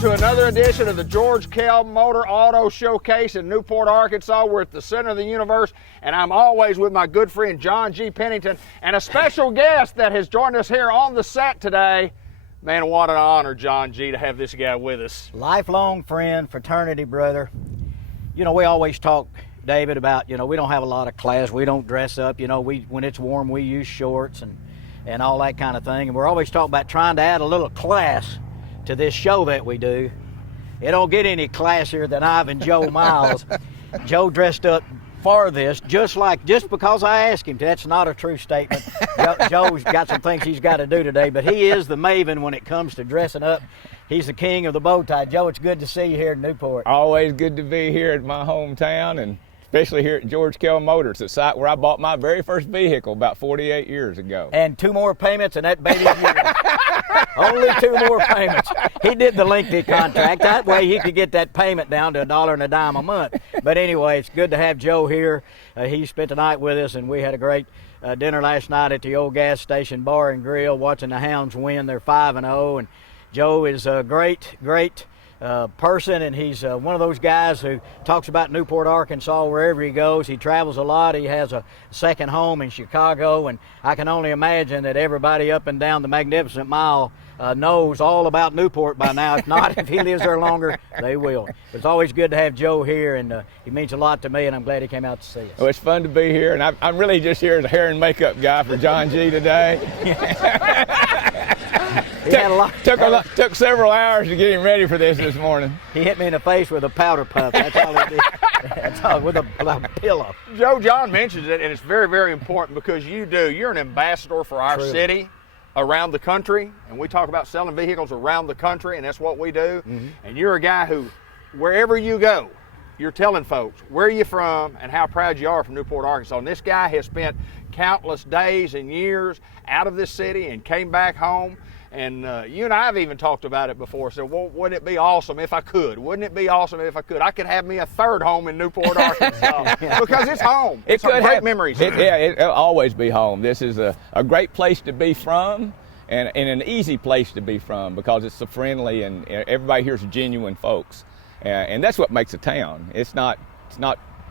to another edition of the George Kell Motor Auto Showcase in Newport, Arkansas. We're at the center of the universe, and I'm always with my good friend John G. Pennington and a special guest that has joined us here on the set today. Man, what an honor, John G., to have this guy with us. Lifelong friend, fraternity brother. You know, we always talk, David, about, you know, we don't have a lot of class. We don't dress up. You know, when it's warm, we use shorts and all that kind of thing. And we're always talking about trying to add a little class to this show that we do. It don't get any classier than Ivan Joe Miles. Joe dressed up for this just because I asked him to. That's not a true statement. Joe's got some things he's got to do today, but he is the maven when it comes to dressing up. He's the king of the bow tie. Joe, it's good to see you here in Newport. Always good to be here at my hometown, and especially here at George Kell Motors, the site where I bought my very first vehicle about 48 years ago. And 2 more payments and that baby's yours. Only 2 more payments. He did the lengthy contract. That way he could get that payment down to $1 and a dime a month. But anyway, it's good to have Joe here. He spent the night with us, and we had a great dinner last night at the old gas station bar and grill watching the Hounds win. They're 5-0, and Joe is a great person, and he's one of those guys who talks about Newport, Arkansas wherever he goes. He travels a lot. He has a second home in Chicago, and I can only imagine that everybody up and down the Magnificent Mile knows all about Newport by now. If not, if he lives there longer, they will. It's always good to have Joe here, and he means a lot to me, and I'm glad he came out to see us. Well, it's fun to be here, and I'm really just here as a hair and makeup guy for John G. today. Took several hours to get him ready for this morning. He hit me in the face with a powder puff. That's all he did. That's all, with a pillow. Joe, John mentions it, and it's very, very important because you're an ambassador for our city around the country, and we talk about selling vehicles around the country, and that's what we do. Mm-hmm. And you're a guy who, wherever you go, you're telling folks where you're from and how proud you are from Newport, Arkansas. And this guy has spent countless days and years out of this city and came back home. And you and I have even talked about it before. So, well, wouldn't it be awesome if I could? Wouldn't it be awesome if I could? I could have me a third home in Newport, Arkansas, because it's home. It's great memories. It'll always be home. This is a great place to be from, and an easy place to be from because it's so friendly and everybody here's genuine folks, and that's what makes a town. It's not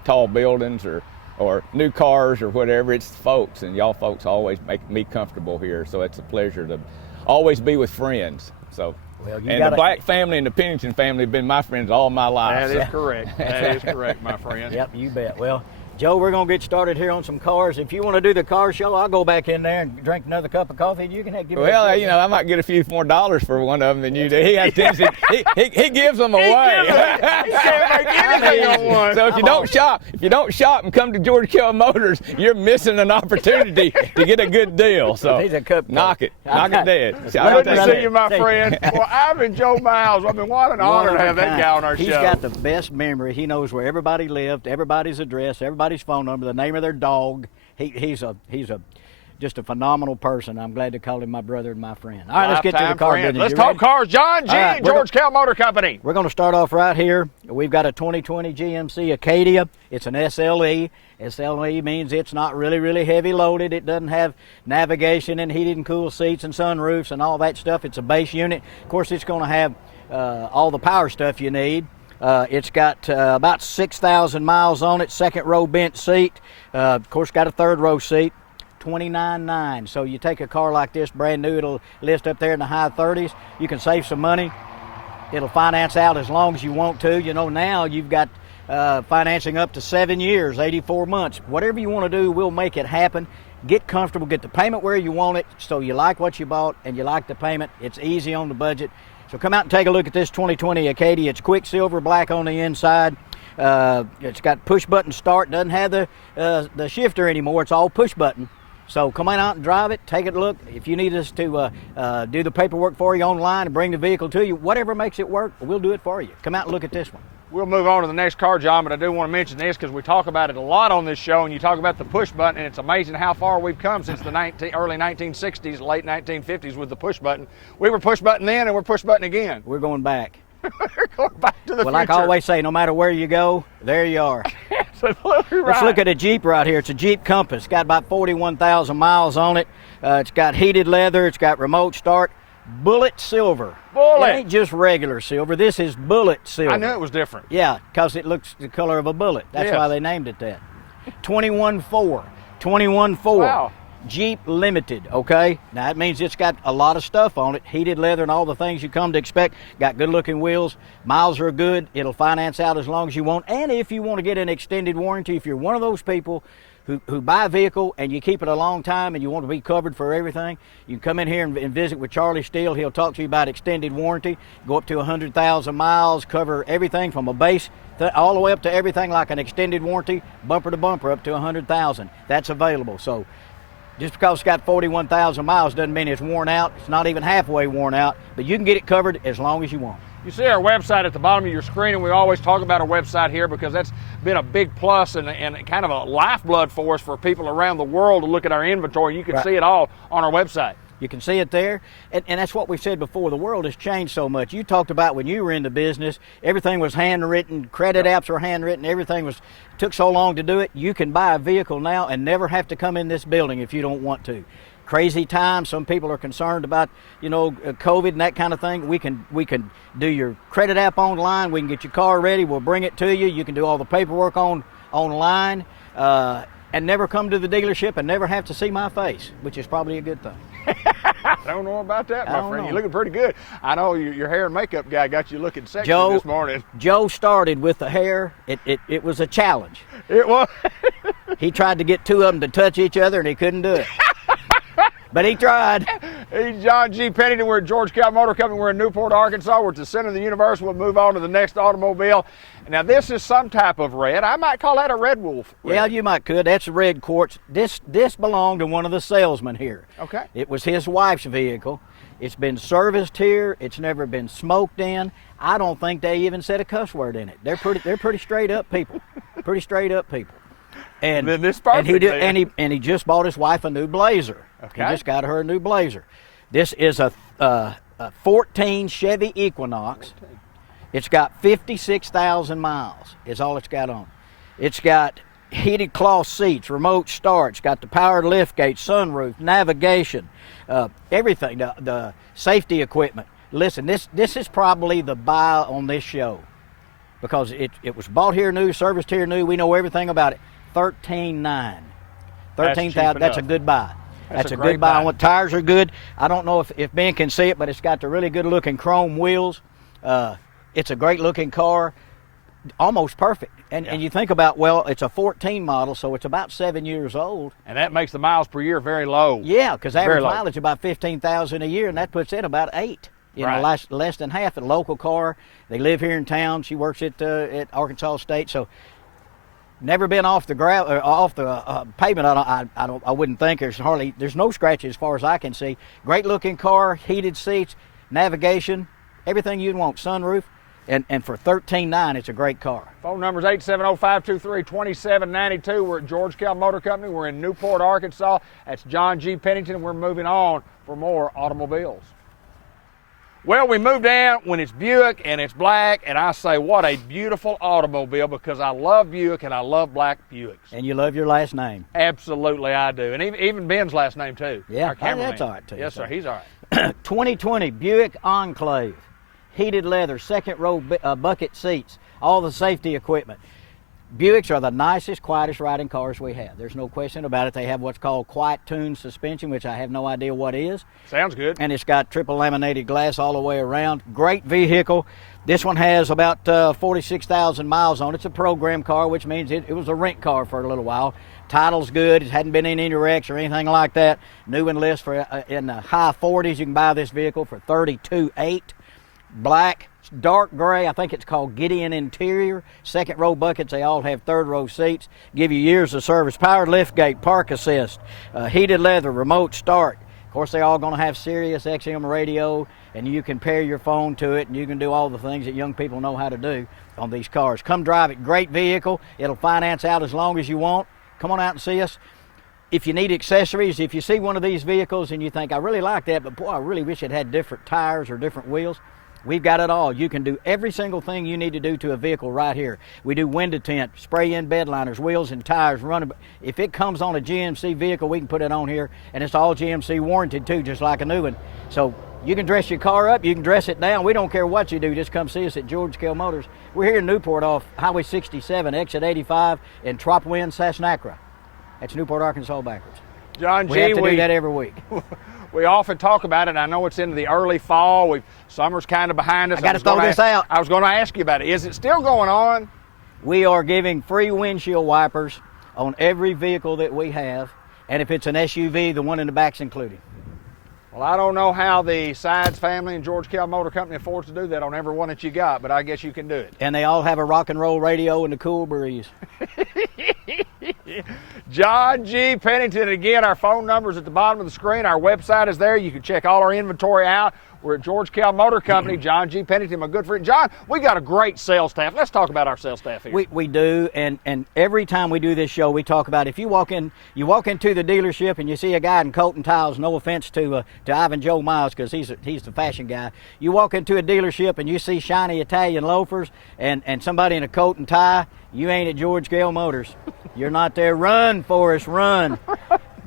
tall buildings or new cars or whatever. It's folks, and y'all folks always make me comfortable here. So it's a pleasure to always be with friends. So, the Black family and the Pennington family have been my friends all my life. That is correct. That is correct, my friend. Yep, you bet. Well, Joe, we're going to get started here on some cars. If you want to do the car show, I'll go back in there and drink another cup of coffee. You can give me I might get a few more dollars for one of them than you do. He has he gives them away. He can't make anything on one. So if you don't shop and come to George Kell Motors, you're missing an opportunity to get a good deal. So knock it dead. Good to see you, my friend. Well, Ivan Joe Miles. I mean, what an honor to have that guy on our show. He's got the best memory. He knows where everybody lived, everybody's address, everybody's phone number, the name of their dog. He's just a phenomenal person. I'm glad to call him my brother and my friend. All right, let's get to the car business. Let's talk cars. John G. Right, George Kell Motor Company. We're going to start off right here. We've got a 2020 GMC Acadia. It's an SLE. SLE means it's not really heavy loaded. It doesn't have navigation and heated and cooled seats and sunroofs and all that stuff. It's a base unit. Of course, it's going to have all the power stuff you need. It's got about 6,000 miles on it, second row bench seat. Of course, got a third row seat, $29,900. So you take a car like this, brand new, it'll list up there in the high 30s. You can save some money. It'll finance out as long as you want to. You know, now you've got financing up to 7 years, 84 months. Whatever you want to do, we'll make it happen. Get comfortable, get the payment where you want it, so you like what you bought and you like the payment. It's easy on the budget. So come out and take a look at this 2020 Acadia. It's quicksilver black on the inside. It's got push button start. Doesn't have the shifter anymore. It's all push button. So come on out and drive it. Take a look. If you need us to do the paperwork for you online and bring the vehicle to you, whatever makes it work, we'll do it for you. Come out and look at this one. We'll move on to the next car, John, but I do want to mention this because we talk about it a lot on this show, and you talk about the push button, and it's amazing how far we've come since the early 1960s, late 1950s with the push button. We were push button then, and we're push button again. We're going back. We're going back to the future. Well, like I always say, no matter where you go, there you are. Absolutely right. Let's look at a Jeep right here. It's a Jeep Compass. It's got about 41,000 miles on it. It's got heated leather. It's got remote start. bullet silver. Bullet. It ain't just regular silver. This is bullet silver. I knew it was different. Yeah, because it looks the color of a bullet. That's Yes. why they named it that. 21.4. 21.4. Wow. Jeep Limited, okay? Now, that means it's got a lot of stuff on it. Heated leather and all the things you come to expect. Got good-looking wheels. Miles are good. It'll finance out as long as you want. And if you want to get an extended warranty, if you're one of those people who buy a vehicle and you keep it a long time and you want to be covered for everything, you can come in here and visit with Charlie Steele. He'll talk to you about extended warranty. Go up to 100,000 miles, cover everything from a base all the way up to everything like an extended warranty, bumper to bumper, up to 100,000. That's available. So just because it's got 41,000 miles doesn't mean it's worn out. It's not even halfway worn out, but you can get it covered as long as you want. You see our website at the bottom of your screen, and we always talk about our website here because that's been a big plus and kind of a lifeblood for us for people around the world to look at our inventory. You can see it all on our website. You can see it there, and that's what we've said before. The world has changed so much. You talked about when you were in the business, everything was handwritten, credit apps were handwritten, everything took so long to do it. You can buy a vehicle now and never have to come in this building if you don't want to. Crazy times. Some people are concerned about, COVID and that kind of thing. We can do your credit app online. We can get your car ready. We'll bring it to you. You can do all the paperwork online, and never come to the dealership and never have to see my face, which is probably a good thing. I don't know about that, my friend. You're looking pretty good. I know your hair and makeup guy got you looking sexy this morning. Joe started with the hair. It was a challenge. It was. He tried to get two of them to touch each other, and he couldn't do it. But he tried. He's John G. Pennington. We're at George Kell Motor Company. We're in Newport, Arkansas. We're at the center of the universe. We'll move on to the next automobile. Now, this is some type of red. I might call that a red wolf. Yeah, you could. That's a red quartz. This belonged to one of the salesmen here. Okay. It was his wife's vehicle. It's been serviced here. It's never been smoked in. I don't think they even said a cuss word in it. They're pretty straight up people. Pretty straight up people. And then this perfect, and he just bought his wife a new Blazer. Okay. He just got her a new Blazer. This is a 14 Chevy Equinox. It's got 56,000 miles is all it's got on. It's got heated cloth seats, remote start. It's got the powered liftgate, sunroof, navigation, everything, the safety equipment. Listen, this is probably the buy on this show because it was bought here new, serviced here new. We know everything about it. $13,900. $13,000. That's a good buy. That's a good buy. What tires are good. I don't know if Ben can see it, but it's got the really good looking chrome wheels. It's a great looking car, almost perfect. And you think about, it's a 14 model, so it's about 7 years old. And that makes the miles per year very low. Yeah, because average mileage is about 15,000 a year, and that puts it about 8. Less than half. A local car. They live here in town. She works at Arkansas State, so never been off the ground or off the pavement. I wouldn't think there's no scratches as far as I can see. Great looking car, heated seats, navigation, everything you'd want, sunroof. And for $13,900, it's a great car. Phone number is 870-523-2792. We're at George Kell Motor Company. We're in Newport, Arkansas. That's John G. Pennington. We're moving on for more automobiles. Well, we moved down when it's Buick and it's black, and I say, what a beautiful automobile, because I love Buick and I love black Buicks. And you love your last name. Absolutely, I do. And even Ben's last name, too. Yeah, our cameraman. that's all right, too. Yes, sir, he's all right. 2020 Buick Enclave. Heated leather, second row bucket seats, all the safety equipment. Buicks are the nicest, quietest riding cars we have. There's no question about it. They have what's called quiet tune suspension, which I have no idea what is. Sounds good. And it's got triple laminated glass all the way around. Great vehicle. This one has about 46,000 miles on it. It's a program car, which means it was a rent car for a little while. Title's good. It hadn't been in any wrecks or anything like that. New and list for in the high 40s. You can buy this vehicle for $32,800. Black, dark gray, I think it's called Gideon interior. Second row buckets, they all have third row seats. Give you years of service. Powered liftgate, park assist, heated leather, remote start. Of course, they're all going to have Sirius XM radio, and you can pair your phone to it, and you can do all the things that young people know how to do on these cars. Come drive it. Great vehicle. It'll finance out as long as you want. Come on out and see us. If you need accessories, if you see one of these vehicles and you think, I really like that, but boy, I really wish it had different tires or different wheels, we've got it all. You can do every single thing you need to do to a vehicle right here. We do window tint, spray-in bed liners, wheels and tires. If it comes on a GMC vehicle, we can put it on here, and it's all GMC warranted too, just like a new one. So You can dress your car up, you can dress it down. We don't care what you do. Just come see us at George Kell Motors. We're here in Newport off Highway 67, exit 85 in Tropwin, Sassnacra. That's Newport, Arkansas backwards. John G., we have to do that every week. We often talk about it. I know it's into the early fall. Summer's kind of behind us. I got to throw this out. I was going to ask you about it. Is it still going on? We are giving free windshield wipers on every vehicle that we have. And if it's an SUV, the one in the back's included. Well, I don't know how the Sides family and George Kell Motor Company affords to do that on every one that you got, but I guess you can do it. And they all have a rock and roll radio and a cool breeze. John G. Pennington, again, our phone number is at the bottom of the screen. Our website is there. You can check all our inventory out. We're at George Kell Motor Company. John G. Pennington, my good friend. John, we got a great sales staff. Let's talk about our sales staff here. We do, and every time we do this show, we talk about if you walk into the dealership and you see a guy in coat and tiles. No offense to Ivan Joe Miles, because he's the fashion guy. You walk into a dealership and you see shiny Italian loafers and somebody in a coat and tie. You ain't at George Kell Motors. You're not there. Run, Forrest, run.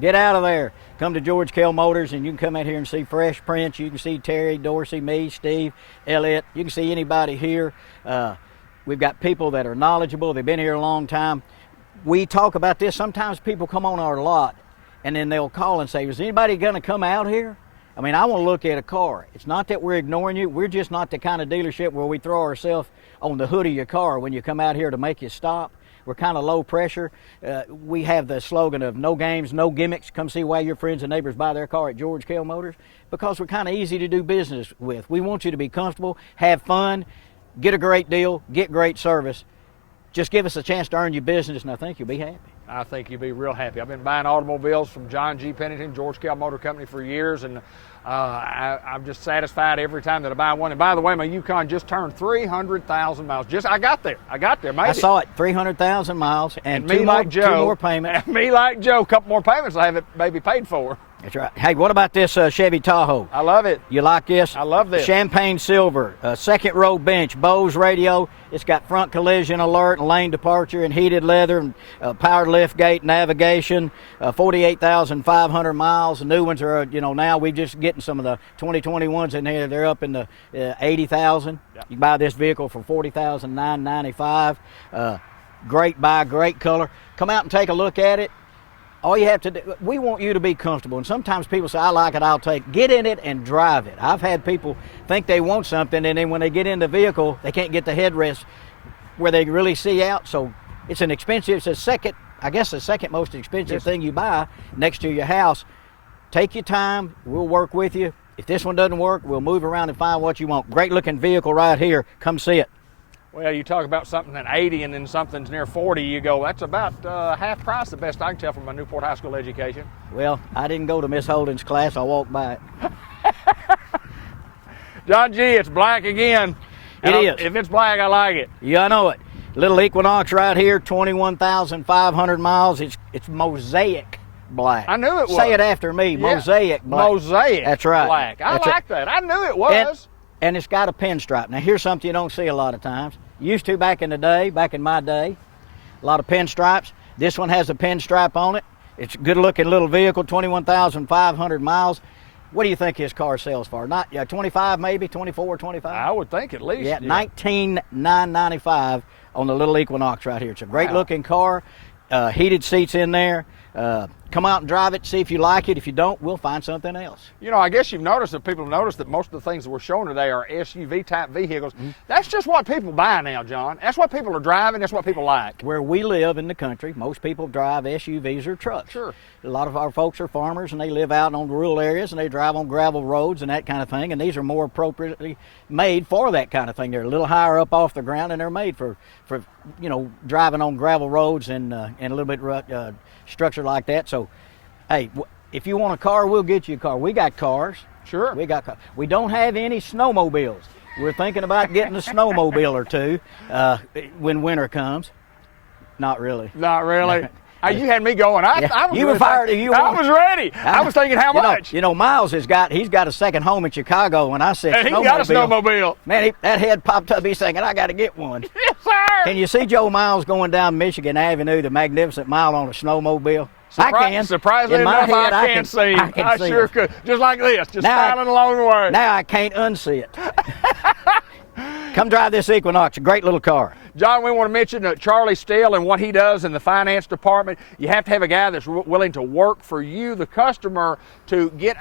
Get out of there. Come to George Kell Motors, and you can come out here and see fresh prints. You can see Terry, Dorsey, me, Steve, Elliot. You can see anybody here. We've got people that are knowledgeable. They've been here a long time. We talk about this. Sometimes people come on our lot, and then they'll call and say, is anybody going to come out here? I mean, I want to look at a car. It's not that we're ignoring you. We're just not the kind of dealership where we throw ourselves on the hood of your car when you come out here to make you stop. We're kind of low pressure. We have the slogan of no games, no gimmicks. Come see why your friends and neighbors buy their car at George Kell Motors, because we're kind of easy to do business with. We want you to be comfortable, have fun, get a great deal, get great service. Just give us a chance to earn your business, and I think you'll be happy. I think you'll be real happy. I've been buying automobiles from John G. Pennington, George Kell Motor Company for years, and I'm just satisfied every time that I buy one. And by the way, my Yukon just turned 300,000 miles. I got there, made I it. saw it, 300,000 miles, and me like Joe, 2 more payments. And me like Joe, a couple more payments I have it maybe paid for. That's right. Hey, what about this Chevy Tahoe? I love it. You like this? I love this. Champagne silver, second row bench, Bose radio. It's got front collision alert and lane departure and heated leather and powered lift gate navigation, 48,500 miles. The new ones are, now we're just getting some of the 2021s in here. They're up in the 80,000. Yep. You can buy this vehicle for $40,995. Great buy, great color. Come out and take a look at it. All you have to do, we want you to be comfortable. And sometimes people say, I like it, I'll take. Get in it and drive it. I've had people think they want something, and then when they get in the vehicle, they can't get the headrest where they really see out. So it's an expensive, it's the second most expensive thing you buy next to your house. Take your time, we'll work with you. If this one doesn't work, we'll move around and find what you want. Great looking vehicle right here. Come see it. Well, you talk about something at 80 and then something's near 40, you go, that's about half price, the best I can tell from my Newport High School education. Well, I didn't go to Miss Holden's class. I walked by it. John G., it's black again. It is. If it's black, I like it. Yeah, I know it. Little Equinox right here, 21,500 miles. It's mosaic black. I knew it was. Say it after me, Yeah. Mosaic black. Mosaic That's right. black. I That's like right. that. I knew it was. And it's got a pinstripe. Now, here's something you don't see a lot of times. Used to back in my day, a lot of pinstripes. This one has a pinstripe on it. It's a good-looking little vehicle, 21,500 miles. What do you think his car sells for? Not 25 maybe, 24, 25? I would think at least. Yeah, $19,995 on the little Equinox right here. It's a great-looking car, heated seats in there. Come out and drive it, see if you like it. If you don't, we'll find something else. I guess you've noticed that people have noticed that most of the things that we're showing today are SUV-type vehicles. Mm-hmm. That's just what people buy now, John. That's what people are driving. That's what people like. Where we live in the country, most people drive SUVs or trucks. Sure. A lot of our folks are farmers, and they live out on the rural areas, and they drive on gravel roads and that kind of thing, and these are more appropriately made for that kind of thing. They're a little higher up off the ground, and they're made for driving on gravel roads and a little bit structured like that. So, hey, if you want a car, we'll get you a car. We got cars. Sure. We got cars. We don't have any snowmobiles. We're thinking about getting a snowmobile or two when winter comes. Not really. Not really. You had me going. I was you were fired. I was ready. I was thinking how much. Miles he's got a second home in Chicago. When I said and snowmobile, he got a snowmobile. Man, that head popped up. He's thinking, I got to get one. Yes, sir. Can you see Joe Miles going down Michigan Avenue, the magnificent mile on a snowmobile? I can. Surprisingly In my enough, head, I can see it. I see sure it. could. Just like this, just Now smiling along the way. Now I can't unsee it. Come drive this Equinox, a great little car. John, we want to mention Charlie Steele and what he does in the finance department. You have to have a guy that's willing to work for you, the customer, to get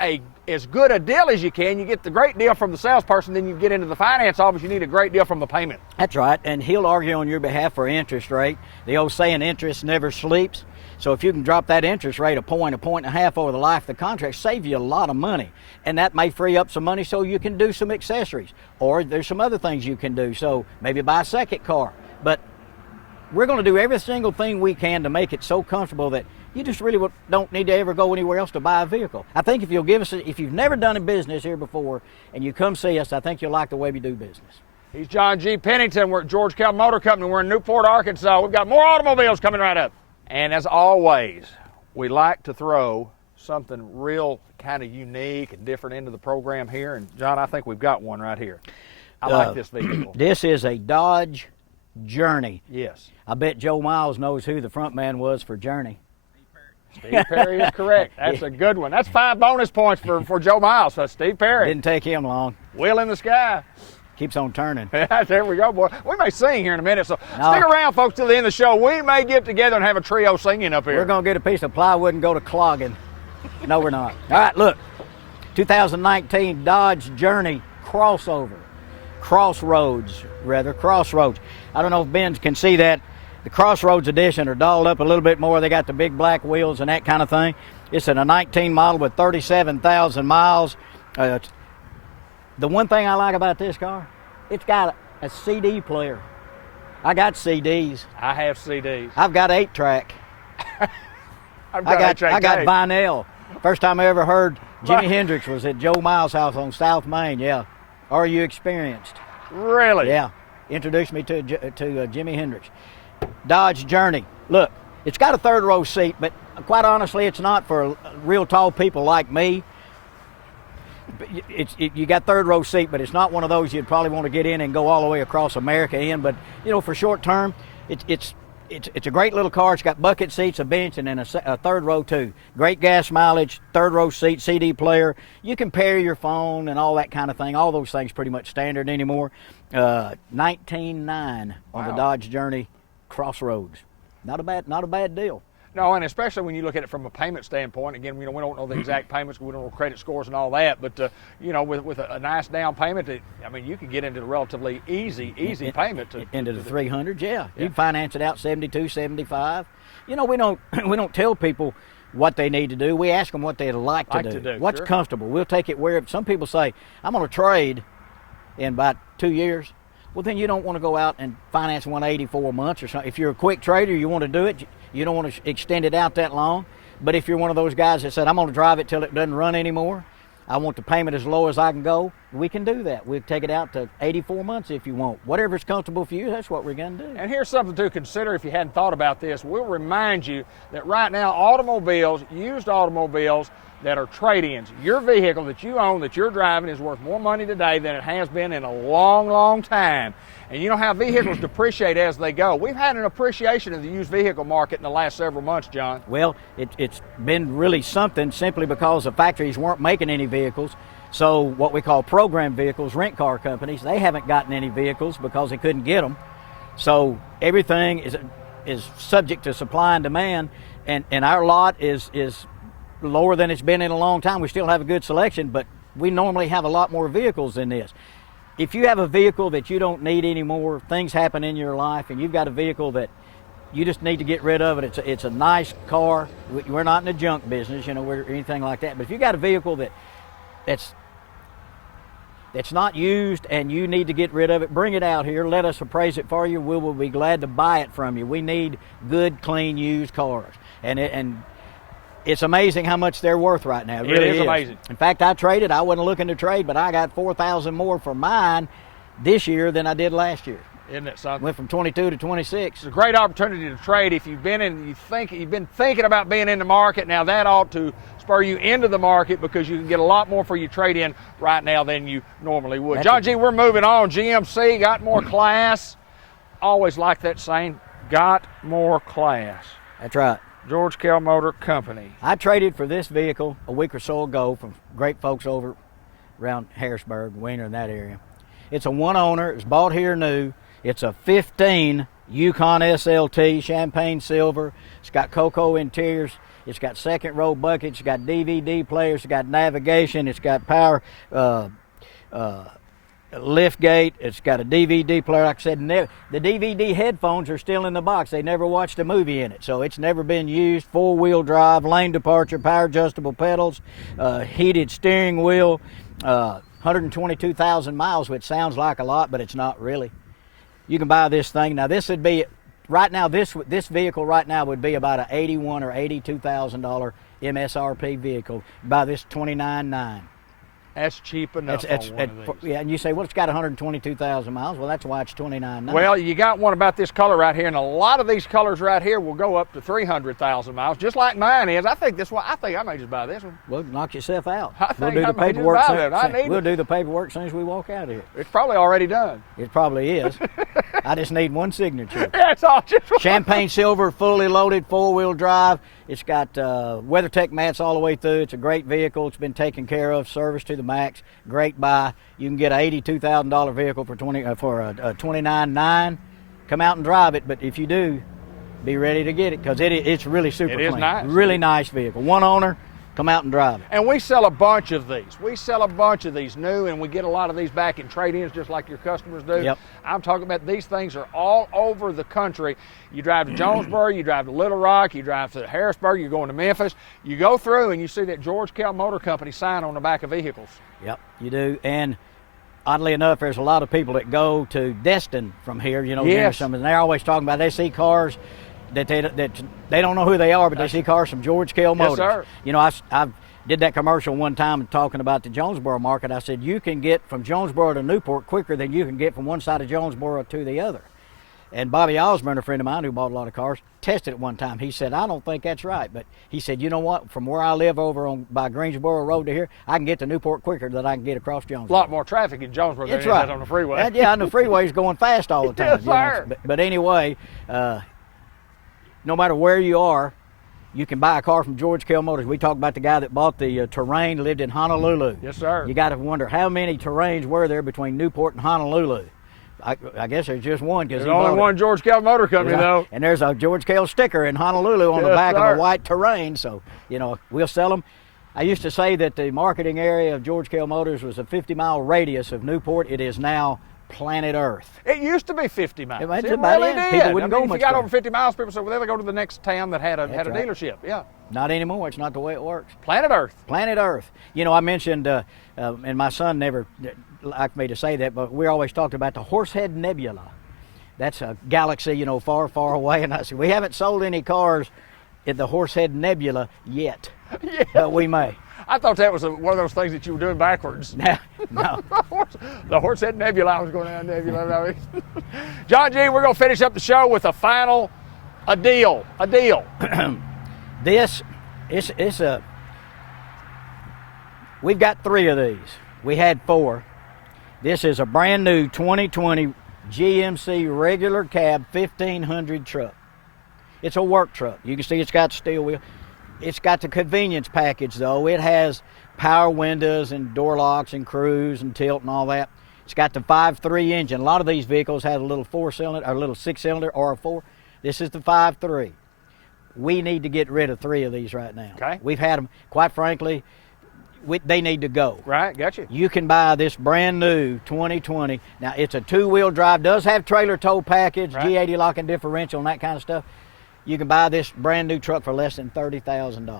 as good a deal as you can. You get the great deal from the salesperson, then you get into the finance office, you need a great deal from the payment. That's right, and he'll argue on your behalf for interest rate. The old saying, interest never sleeps. So if you can drop that interest rate a point and a half over the life of the contract, save you a lot of money. And that may free up some money so you can do some accessories. Or there's some other things you can do. So maybe buy a second car. But we're going to do every single thing we can to make it so comfortable that you just really don't need to ever go anywhere else to buy a vehicle. I think if you'll give us, if you've never done a business here before and you come see us, I think you'll like the way we do business. He's John G. Pennington. We're at George Kell Motor Company. We're in Newport, Arkansas. We've got more automobiles coming right up. And as always, we like to throw something real kind of unique and different into the program here. And John, I think we've got one right here. I like this vehicle. This is a Dodge Journey. Yes. I bet Joe Miles knows who the front man was for Journey. Steve Perry is correct. That's a good one. That's 5 bonus points for Joe Miles. So Steve Perry. Didn't take him long. Wheel in the sky. Keeps on turning. There we go, boy. We may sing here in a minute, so stick around, folks, till the end of the show. We may get together and have a trio singing up here. We're going to get a piece of plywood and go to clogging. No, we're not. All right, look. 2019 Dodge Journey Crossroads. I don't know if Ben can see that. The Crossroads edition are dolled up a little bit more. They got the big black wheels and that kind of thing. It's a 19 model with 37,000 miles. The one thing I like about this car, it's got a CD player. I got CDs. I have CDs. I've got 8-track. I got vinyl. First time I ever heard Jimi Hendrix was at Joe Miles' house on South Main. Yeah. Are you experienced? Really? Yeah. Introduced me to Jimi Hendrix. Dodge Journey. Look, it's got a 3rd row seat, but quite honestly, it's not for real tall people like me. You got 3rd row seat, but it's not one of those you'd probably want to get in and go all the way across America in. But you know, for short term, it's a great little car. It's got bucket seats, a bench, and then a 3rd row too. Great gas mileage, 3rd row seat, CD player. You can pair your phone and all that kind of thing. All those things pretty much standard anymore. 19.9 on the Dodge Journey Crossroads. Not a bad deal. No, and especially when you look at it from a payment standpoint. Again, we don't know the exact payments, we don't know credit scores and all that, but with a nice down payment, you can get into the relatively easy payment into the 300s. Yeah, you can finance it out 72, 75. You know, we don't tell people what they need to do. We ask them what they'd like to do. What's comfortable. We'll take it where. Some people say, I'm going to trade in about 2 years. Well, then you don't want to go out and finance 184 months or something. If you're a quick trader, you want to do it. You don't want to extend it out that long. But if you're one of those guys that said, I'm going to drive it till it doesn't run anymore, I want the payment as low as I can go, we can do that. We'll take it out to 84 months if you want. Whatever's comfortable for you, that's what we're going to do. And here's something to consider if you hadn't thought about this. We'll remind you that right now, automobiles, used automobiles that are trade-ins, your vehicle that you own, that you're driving, is worth more money today than it has been in a long, long time. And you know how vehicles depreciate as they go. We've had an appreciation of the used vehicle market in the last several months, John. Well, it's been really something simply because the factories weren't making any vehicles. So what we call program vehicles, rent car companies, they haven't gotten any vehicles because they couldn't get them. So everything is subject to supply and demand, and our lot is lower than it's been in a long time. We still have a good selection, but we normally have a lot more vehicles than this. If you have a vehicle that you don't need anymore, things happen in your life, and you've got a vehicle that you just need to get rid of it, it's a nice car. We're not in the junk business, or anything like that. But if you got a vehicle that's not used and you need to get rid of it, bring it out here. Let us appraise it for you. We will be glad to buy it from you. We need good, clean, used cars, and it's amazing how much they're worth right now. It really is amazing. In fact, I wasn't looking to trade, but I got $4,000 more for mine this year than I did last year. Isn't it something? Went from 22 to 26. It's a great opportunity to trade if you've been thinking about being in the market. Now that ought to spur you into the market because you can get a lot more for your trade-in right now than you normally would. John G., we're moving on. GMC got more class. Always like that saying, got more class. That's right. George Kell Motor Company. I traded for this vehicle a week or so ago from great folks over around Harrisburg, Wiener, in that area. It's a one owner. It's bought here new. It's a 15 Yukon SLT, champagne silver. It's got cocoa interiors. It's got second row buckets. It's got DVD players. It's got navigation. It's got power lift gate. It's got a DVD player. Like I said, the DVD headphones are still in the box. They never watched a movie in it, so it's never been used. Four-wheel drive, lane departure, power adjustable pedals, heated steering wheel, 122,000 miles, which sounds like a lot, but it's not really. You can buy this thing. Now this would be, right now, this vehicle right now would be about a $81,000 or $82,000 MSRP vehicle. Buy this $29,900. That's cheap enough on one of these. Yeah, and you say, well, it's got 122,000 miles. Well, that's why it's $29,900. Well, you got one about this color right here, and a lot of these colors right here will go up to 300,000 miles, just like mine is. I think I may just buy this one. Well, knock yourself out. We'll do the paperwork as soon as we walk out of here. It's probably already done. It probably is. I just need one signature. That's all. Champagne silver, fully loaded, four-wheel drive. It's got WeatherTech mats all the way through. It's a great vehicle. It's been taken care of, serviced to the max. Great buy. You can get an $82,000 vehicle for $29,900. Come out and drive it, but if you do, be ready to get it because it's really super clean. It is nice. Really nice vehicle. One owner. Come out and drive it. And we sell a bunch of these. We sell a bunch of these new, and we get a lot of these back in trade-ins just like your customers do. Yep. I'm talking about these things are all over the country. You drive to Jonesboro, you drive to Little Rock, you drive to Harrisburg, you're going to Memphis. You go through and you see that George Kell Motor Company sign on the back of vehicles. Yep, you do. And oddly enough, there's a lot of people that go to Destin from here, Yes. and they're always talking about they see cars that they don't know who they are, but they see cars from George Kell Motors. Yes, sir. I did that commercial one time talking about the Jonesboro market. I said, you can get from Jonesboro to Newport quicker than you can get from one side of Jonesboro to the other. And Bobby Osborne, a friend of mine who bought a lot of cars, tested it one time. He said, I don't think that's right. But he said, you know what? From where I live over by Greensboro Road to here, I can get to Newport quicker than I can get across Jonesboro. A lot more traffic in Jonesboro than there is on the freeway. And the freeway's going fast all the time. Yes, sir. But anyway, no matter where you are, you can buy a car from George Kell Motors. We talked about the guy that bought the Terrain, lived in Honolulu. Yes, sir. You got to wonder how many Terrains were there between Newport and Honolulu. I guess there's just one. There's only one George Kell Motor Company, though. And there's a George Kell sticker in Honolulu on the back of a white Terrain. So, we'll sell them. I used to say that the marketing area of George Kell Motors was a 50-mile radius of Newport. It is now planet Earth. It used to be 50 miles. It It really did. People wouldn't go if much you got further. over 50 miles, people say, well, they go to the next town that had a That's right. dealership. Yeah. Not anymore. It's not the way it works. Planet Earth. Planet Earth. I mentioned, and my son never liked me to say that, but we always talked about the Horsehead Nebula. That's a galaxy, far, far away. And I said, we haven't sold any cars in the Horsehead Nebula yet, but we may. I thought that was one of those things that you were doing backwards. No. The Horsehead Nebula. I was going down Nebula. John G., we're going to finish up the show with a deal. We've got 3 of these. We had 4. This is a brand new 2020 GMC regular cab 1500 truck. It's a work truck. You can see it's got steel wheel. It's got the convenience package though. It has power windows and door locks and cruise and tilt and all that. It's got the 5.3 engine. A lot of these vehicles have a little 4-cylinder or a little 6-cylinder or a 4. This is the 5.3. We need to get rid of 3 of these right now. Okay. We've had them, quite frankly, they need to go. Right, got you. You can buy this brand new 2020. Now, it's a 2-wheel drive, does have trailer tow package, right. G80 lock and differential and that kind of stuff. You can buy this brand new truck for less than $30,000.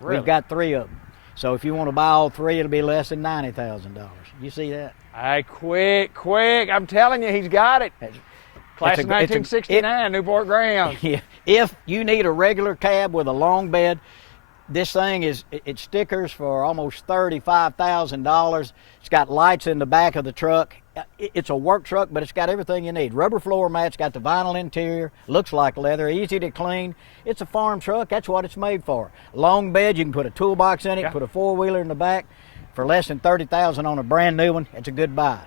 Really? We've got 3 of them. So if you want to buy all 3, it'll be less than $90,000. You see that? Hey, quick. I'm telling you, he's got it. Class of 1969, Newport Graham. Yeah. If you need a regular cab with a long bed, this thing it stickers for almost $35,000. It's got lights in the back of the truck. It's a work truck, but it's got everything you need. Rubber floor mats, got the vinyl interior, looks like leather, easy to clean. It's a farm truck. That's what it's made for. Long bed, you can put a toolbox in it, put a 4-wheeler in the back. For less than $30,000 on a brand new one, it's a good buy.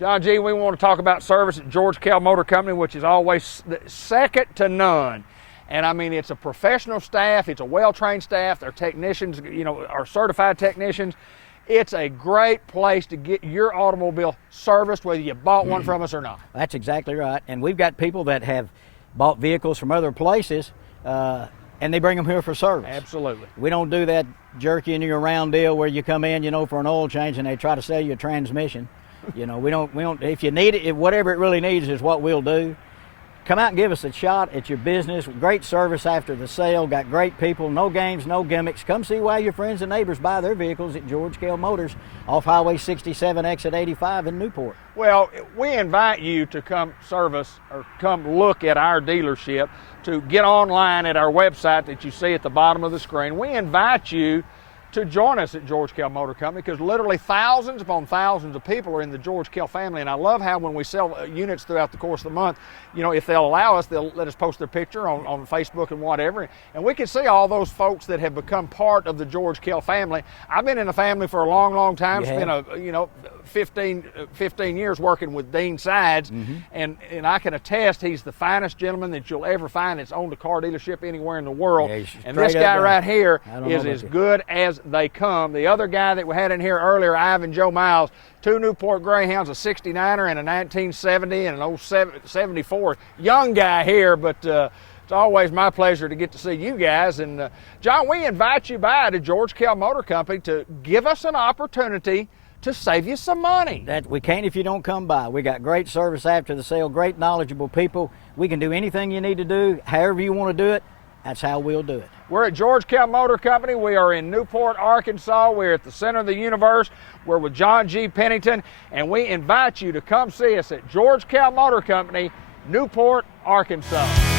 John G., we want to talk about service at George Kell Motor Company, which is always second to none. And I mean, it's a professional staff. It's a well-trained staff. Their technicians, you know, are certified technicians. It's a great place to get your automobile serviced, whether you bought one from us or not. That's exactly right. And we've got people that have bought vehicles from other places, and they bring them here for service. Absolutely. We don't do that jerking you around deal where you come in, you know, for an oil change and they try to sell you a transmission. You know, we don't. If you need it, whatever it really needs is what we'll do. Come out and give us a shot at your business. Great service after the sale. Got great people. No games, no gimmicks. Come see why your friends and neighbors buy their vehicles at George Kell Motors off Highway 67, exit 85 in Newport. Well, we invite you to come service or come look at our dealership, to get online at our website that you see at the bottom of the screen. We invite you to join us at George Kell Motor Company, because literally thousands upon thousands of people are in the George Kell family. And I love how when we sell units throughout the course of the month, you know, if they'll allow us, they'll let us post their picture on Facebook and whatever. And we can see all those folks that have become part of the George Kell family. I've been in the family for a long, long time. Spent 15 years working with Dean Sides, and I can attest he's the finest gentleman that you'll ever find that's owned a car dealership anywhere in the world. Yeah, and this guy right here is as good as they come. The other guy that we had in here earlier, Ivan Joe Miles, 2 Newport Greyhounds, a 69er and a 1970 and an 74. Young guy here, but it's always my pleasure to get to see you guys. And John, we invite you by to George Kell Motor Company to give us an opportunity to save you some money. That we can't if you don't come by. We got great service after the sale, great knowledgeable people. We can do anything you need to do, however you want to do it. That's how we'll do it. We're at George Kell Motor Company. We are in Newport, Arkansas. We're at the center of the universe. We're with John G. Pennington, and we invite you to come see us at George Kell Motor Company, Newport, Arkansas.